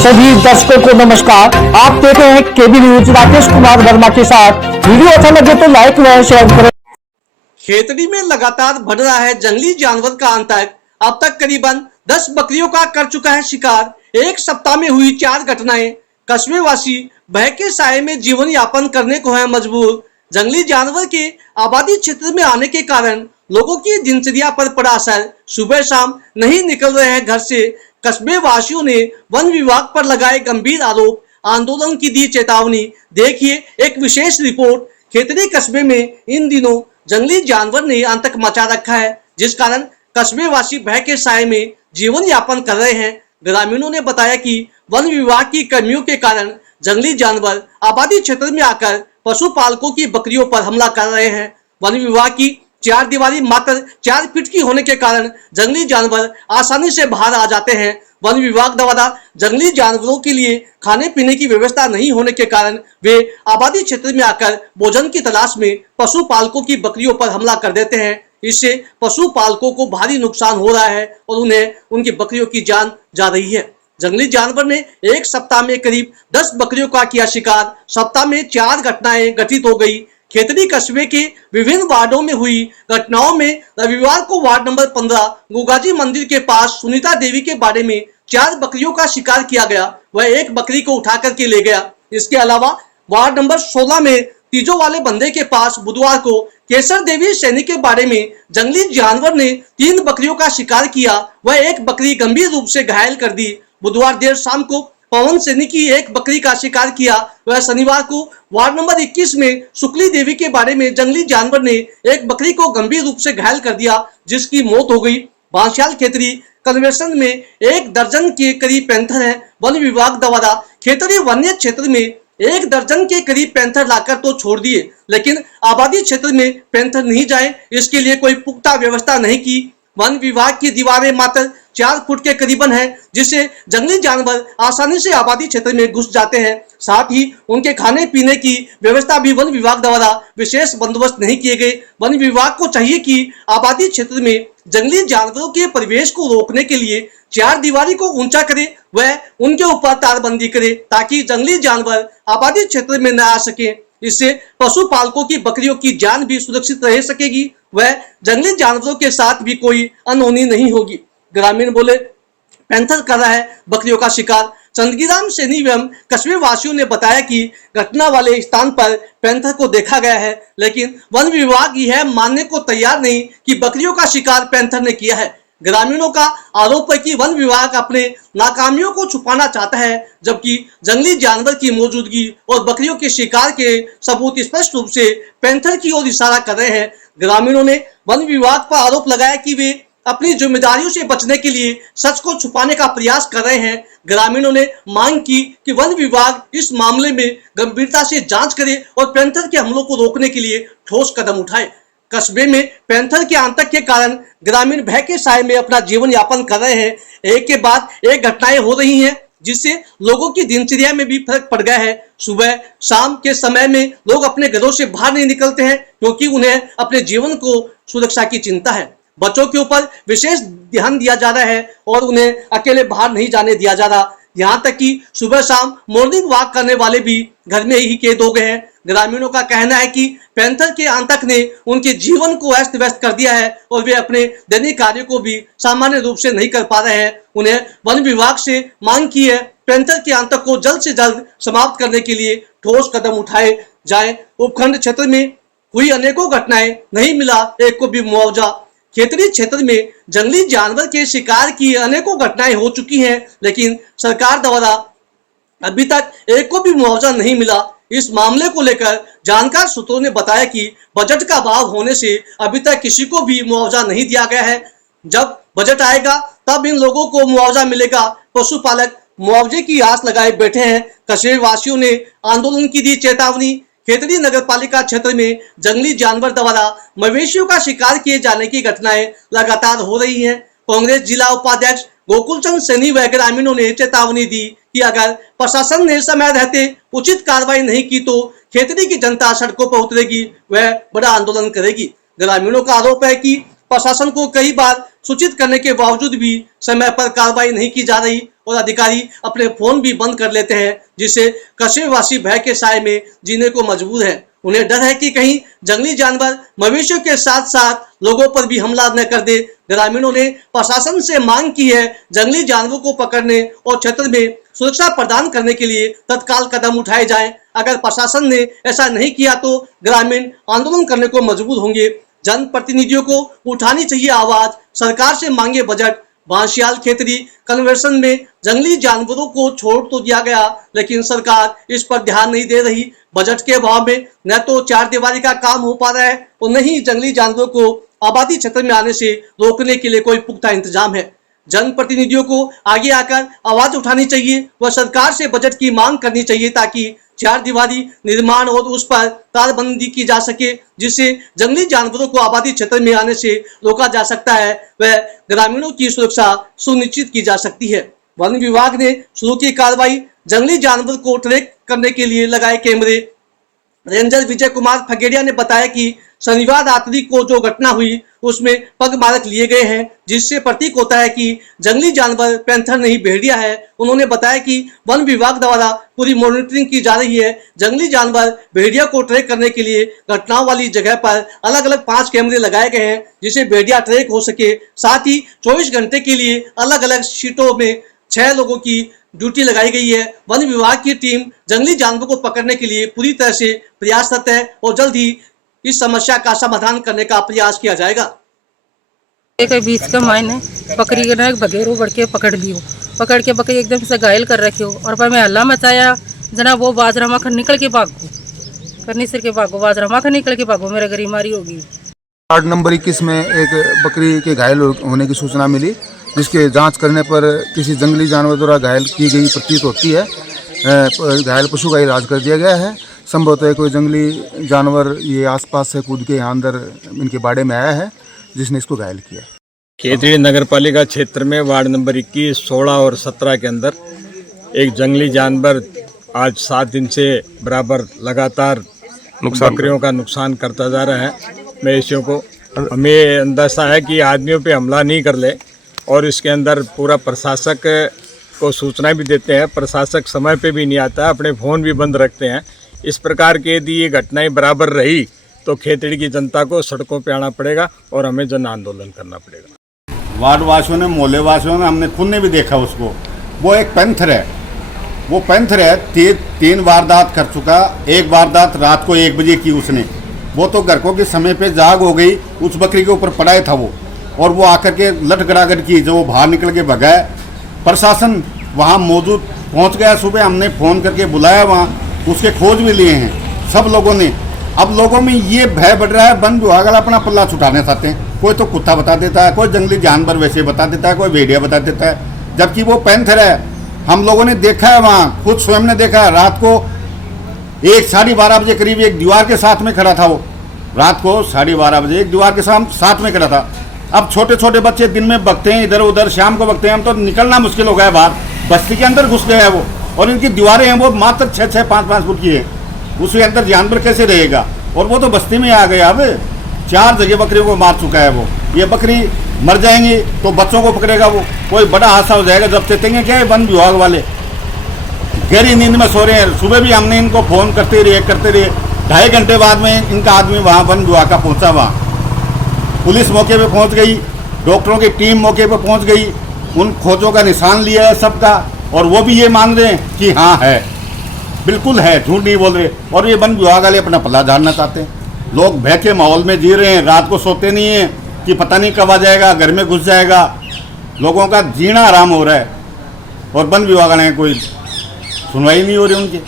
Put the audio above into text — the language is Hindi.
सभी दर्शकों को नमस्कार। आप देख रहे हैं केबी न्यूज, राकेश कुमार वर्मा के साथ। वीडियो अच्छा लगे तो लाइक व शेयर करें। खेतड़ी में लगातार बढ़ रहा है जंगली जानवर का आतंक। अब तक करीबन 10 बकरियों का कर चुका है शिकार। एक सप्ताह में हुई 4 घटनाएं। कस्बे वासी भय के साए में जीवन यापन करने को है मजबूर। जंगली जानवर के आबादी क्षेत्र में आने के कारण लोगों की दिनचर्या पर पड़ा असर। सुबह शाम नहीं निकल रहे हैं घर से। कस्बे वासियों ने वन विभाग पर लगाए गंभीर आरोप, आंदोलन की दी चेतावनी। देखिए एक विशेष रिपोर्ट। खेतड़ी कस्बे में इन दिनों जंगली जानवर ने आतंक मचा रखा है, जिस कारण कस्बे वासी भय के साए में जीवन यापन कर रहे हैं। ग्रामीणों ने बताया कि वन विभाग की कर्मियों के कारण जंगली जानवर आबादी क्षेत्र में आकर पशुपालकों की बकरियों पर हमला कर रहे हैं। वन विभाग की 4 दीवारी मात्र 4 फीट की होने के कारण जंगली जानवर आसानी से बाहर आ जाते हैं। वन विभाग द्वारा जंगली जानवरों के लिए खाने पीने की व्यवस्था नहीं होने के कारण वे आबादी क्षेत्र में आकर भोजन की तलाश में पशुपालकों की बकरियों पर हमला कर देते हैं। इससे पशुपालकों को भारी नुकसान हो रहा है और उन्हें उनकी बकरियों की जान जा रही है। जंगली जानवर ने एक सप्ताह में करीब 10 बकरियों का किया शिकार। सप्ताह में 4 घटनाएं घटित हो गई। खेतड़ी कस्बे के विभिन्न वार्डों में हुई घटनाओं में रविवार को वार्ड नंबर 15 गुगाजी मंदिर के पास सुनीता देवी के बाड़े में 4 बकरियों का शिकार किया गया। वह एक बकरी को उठा करके ले गया। इसके अलावा वार्ड नंबर 16 में तीजों वाले बंदे के पास बुधवार को केसर देवी सैनी के बाड़े में जंगली जानवर ने 3 बकरियों का शिकार किया। वह एक बकरी गंभीर रूप से घायल कर दी। बुधवार देर शाम को पवन सैनी की एक बकरी का शिकार किया। वह शनिवार को वार्ड नंबर 21 में शुक्ली देवी के बारे में जंगली जानवर ने एक बकरी को गंभीर रूप से घायल कर दिया, जिसकी मौत हो गई। बांसियाल खेतड़ी कन्वेंशन में 1 दर्जन के करीब पैंथर है। वन विभाग द्वारा खेतड़ी वन्य क्षेत्र में 1 दर्जन के करीब पैंथर लाकर तो छोड़ दिए, लेकिन आबादी क्षेत्र में पैंथर नहीं जाए, इसके लिए कोई पुख्ता व्यवस्था नहीं की। वन विभाग की दीवारें मात्र 4 फुट के करीबन है, जिससे जंगली जानवर आसानी से आबादी क्षेत्र में घुस जाते हैं। साथ ही उनके खाने पीने की व्यवस्था भी वन विभाग द्वारा विशेष बंदोबस्त नहीं किए गए। वन विभाग को चाहिए कि आबादी क्षेत्र में जंगली जानवरों के परिवेश को रोकने के लिए 4 दीवारी को ऊंचा करे व उनके ऊपर तारबंदी करे, ताकि जंगली जानवर आबादी क्षेत्र में न आ सके। इससे पशुपालकों की बकरियों की जान भी सुरक्षित रह सकेगी व जंगली जानवरों के साथ भी कोई अनहोनी नहीं होगी। ग्रामीण बोले, पैंथर कर रहा है बकरियों का शिकार। चंदगीराम सैनी एवं कस्बे वासियों ने बताया कि घटना वाले स्थान पर पैंथर को देखा गया है, लेकिन वन विभाग यह मानने को तैयार नहीं कि बकरियों का शिकार पैंथर ने किया है। ग्रामीणों का आरोप है कि वन विभाग अपने नाकामियों को छुपाना चाहता है, जबकि जंगली जानवर की मौजूदगी और बकरियों के शिकार के सबूत स्पष्ट रूप से पैंथर की ओर इशारा कर रहे हैं। ग्रामीणों ने वन विभाग पर आरोप लगाया कि वे अपनी जिम्मेदारियों से बचने के लिए सच को छुपाने का प्रयास कर रहे हैं। ग्रामीणों ने मांग की कि वन विभाग इस मामले में गंभीरता से जांच करे और पैंथर के हमलों को रोकने के लिए ठोस कदम उठाए। कस्बे में पैंथर के आतंक के कारण ग्रामीण भय के साए में अपना जीवन यापन कर रहे हैं। एक के बाद एक घटनाएं हो रही हैं, जिससे लोगों की दिनचर्या में भी फर्क पड़ गया है। सुबह शाम के समय में लोग अपने घरों से बाहर नहीं निकलते हैं, क्योंकि उन्हें अपने जीवन को सुरक्षा की चिंता है। बच्चों के ऊपर विशेष ध्यान दिया जा रहा है और उन्हें अकेले बाहर नहीं जाने दिया जा रहा। यहाँ तक कि सुबह शाम मॉर्निंग वॉक करने वाले भी घर में ही कैद हो गए हैं। ग्रामीणों का कहना है कि पैंथर के आतंक ने उनके जीवन को अस्त व्यस्त कर दिया है और वे अपने दैनिक कार्यों को भी सामान्य रूप से नहीं कर पा रहे हैं। उन्हें वन विभाग से मांग की है पैंथर के आतंक को जल्द से जल्द समाप्त करने के लिए ठोस कदम उठाए जाए। उपखंड क्षेत्र में हुई अनेकों घटनाएं, नहीं मिला एक को भी मुआवजा। खेतड़ी क्षेत्र में जंगली जानवर के शिकार की अनेकों घटनाएं हो चुकी हैं, लेकिन सरकार द्वारा अभी तक एक को भी मुआवजा नहीं मिला। इस मामले को लेकर जानकार सूत्रों ने बताया कि बजट का अभाव होने से अभी तक किसी को भी मुआवजा नहीं दिया गया है। जब बजट आएगा तब इन लोगों को मुआवजा मिलेगा। पशुपालक मुआवजे की आस लगाए बैठे हैं। कस्बे वासियों ने आंदोलन की दी चेतावनी। खेतड़ी नगर पालिका क्षेत्र में जंगली जानवर द्वारा मवेशियों का शिकार किए जाने की घटनाएं लगातार हो रही हैं। कांग्रेस जिला उपाध्यक्ष गोकुलचंद सैनी व ग्रामीणों ने चेतावनी दी कि अगर प्रशासन ने समय रहते उचित कार्रवाई नहीं की तो खेतड़ी की जनता सड़कों पर उतरेगी व बड़ा आंदोलन करेगी। ग्रामीणों का आरोप है कि प्रशासन को कई बार सूचित करने के बावजूद भी समय पर कार्रवाई नहीं की जा रही और अधिकारी अपने फोन भी बंद कर लेते हैं, जिससे कस्बेवासी भय के साए में जीने को मजबूर है। उन्हें डर है कि कहीं जंगली जानवर मवेशियों के साथ साथ लोगों पर भी हमला न कर दे। ग्रामीणों ने प्रशासन से मांग की है जंगली जानवरों को पकड़ने और क्षेत्र में सुरक्षा प्रदान करने के लिए तत्काल कदम उठाए जाएं। अगर प्रशासन ने ऐसा नहीं किया तो ग्रामीण आंदोलन करने को मजबूर होंगे। जनप्रतिनिधियों को उठानी चाहिए आवाज, सरकार से मांगे बजट। बांशियाल खेतड़ी कन्वर्सन में जंगली जानवरों को छोड़ तो दिया गया, लेकिन सरकार इस पर ध्यान नहीं दे रही। बजट के अभाव में न तो चार दीवारी का काम हो पा रहा है और न ही जंगली जानवरों को आबादी क्षेत्र में आने से रोकने के लिए कोई पुख्ता इंतजाम है। जनप्रतिनिधियों को आगे आकर आवाज उठानी चाहिए व सरकार से बजट की मांग करनी चाहिए ताकि चार दीवारी निर्माण और उस पर तारबंदी की जा सके, जिससे जंगली जानवरों को आबादी क्षेत्र में आने से रोका जा सकता है व ग्रामीणों की सुरक्षा सुनिश्चित की जा सकती है। वन विभाग ने शुरू की कार्रवाई, जंगली जानवर को ट्रैक करने के लिए लगाए कैमरे। रेंजर विजय कुमार फगेड़िया ने बताया कि शनिवार रात्रि को जो घटना हुई उसमें पगमार्क लिए गए हैं, जिससे प्रतीक होता है कि जंगली जानवर पैंथर नहीं भेड़िया है। उन्होंने बताया कि वन विभाग द्वारा पूरी मॉनिटरिंग की जा रही है। जंगली जानवर भेड़िया को ट्रैक करने के लिए घटनाओं वाली जगह पर अलग अलग 5 कैमरे लगाए गए हैं, जिससे भेड़िया ट्रैक हो सके। साथ ही 24 घंटे के लिए अलग अलग शीटों में 6 लोगों की ड्यूटी लगाई गई है। वन विभाग की टीम जंगली जानवरों को पकड़ने के लिए पूरी तरह से प्रयासरत है और जल्द ही इस समस्या का समाधान करने का प्रयास किया जाएगा। एक बीच का मायने बकरी के ना बगेरो बढ़ के पकड़ लियो, पकड़ के बकरी एकदम से घायल कर रखी हो और मैं हल्ला मचाया जना वो बाजरा माखन निकल के भागो, करनी सिर के भागो, बाजरा माखन निकल के भागो, मेरे गरीब मारी होगी। वार्ड नंबर 21 में एक बकरी के घायल होने की सूचना मिली, जिसके जांच करने पर किसी जंगली जानवर द्वारा घायल की गई प्रतीत होती है। घायल पशु का इलाज कर दिया गया है। संभवतः कोई जंगली जानवर ये आसपास से कूद के यहाँ अंदर इनके बाड़े में आया है, जिसने इसको घायल किया। खेतड़ी नगर पालिका क्षेत्र में वार्ड नंबर 21, 16 और 17 के अंदर एक जंगली जानवर आज 7 दिन से बराबर लगातार बकरियों का नुकसान करता जा रहा है। मवेशियों को हमें अंदाजा है कि आदमियों पे हमला नहीं कर ले और इसके अंदर पूरा प्रशासक को सूचना भी देते हैं। प्रशासक समय पे भी नहीं आता है, अपने फ़ोन भी बंद रखते हैं। इस प्रकार के यदि ये घटनाएं बराबर रही तो खेतड़ी की जनता को सड़कों पे आना पड़ेगा और हमें जन आंदोलन करना पड़ेगा। वार्ड वासियों ने, मोहल्ले वासियों ने, हमने खुद ने भी देखा उसको। वो एक पैंथर है, वो पैंथर है। 3 वारदात कर चुका। एक वारदात रात को 1 बजे की उसने, वो तो घर को के समय पे जाग हो गई, उस बकरी के ऊपर पड़ा था वो, और वो आकर के लट गड़ागड़ की जो वो बाहर निकल के भगा है। प्रशासन वहाँ मौजूद पहुँच गया। सुबह हमने फ़ोन करके बुलाया, वहाँ उसके खोज भी लिए हैं सब लोगों ने। अब लोगों में ये भय बढ़ रहा है, वन विभाग वाला अपना पल्ला छुटाने चाहते हैं। कोई तो कुत्ता बता देता है, कोई जंगली जानवर वैसे बता देता है, कोई भेड़िया बता देता है, जबकि वो पैंथर है। हम लोगों ने देखा है, वहाँ खुद स्वयं ने देखा है। रात को 1 साढ़े 12 बजे करीब एक दीवार के साथ में खड़ा था वो। रात को 12:30 बजे एक दीवार के साथ में खड़ा था। अब छोटे छोटे बच्चे दिन में बगते हैं इधर उधर, शाम को बगते हैं। हम तो निकलना मुश्किल हो गया बाहर, बस्ती के अंदर घुस गया है वो, और इनकी दीवारें हैं वो मात्र 6-6, 5-5 फुट की है। उसके अंदर जानवर कैसे रहेगा? और वो तो बस्ती में आ गया। अब 4 जगह बकरियों को मार चुका है वो। ये बकरी मर जाएंगी तो बच्चों को पकड़ेगा वो, कोई बड़ा हादसा हो जाएगा। जब चेतेंगे क्या है वन विभाग वाले? गहरी नींद में सो रहे हैं। सुबह भी हमने इनको फ़ोन करते रहे 2.5 घंटे बाद में इनका आदमी वहाँ वन विभाग का पहुँचा। वहाँ पुलिस मौके पे पहुँच गई, डॉक्टरों की टीम मौके पे पहुँच गई, उन खोजों का निशान लिया है सबका, और वो भी ये मान रहे हैं कि हाँ है, बिल्कुल है, झूठ नहीं बोल रहे। और ये वन विभाग वाले अपना पल्ला झाड़ना चाहते हैं। लोग भय के माहौल में जी रहे हैं, रात को सोते नहीं हैं कि पता नहीं कब आ जाएगा, घर में घुस जाएगा। लोगों का जीना आराम हो रहा है और वन विभाग वाले कोई सुनवाई नहीं हो रही उनकी।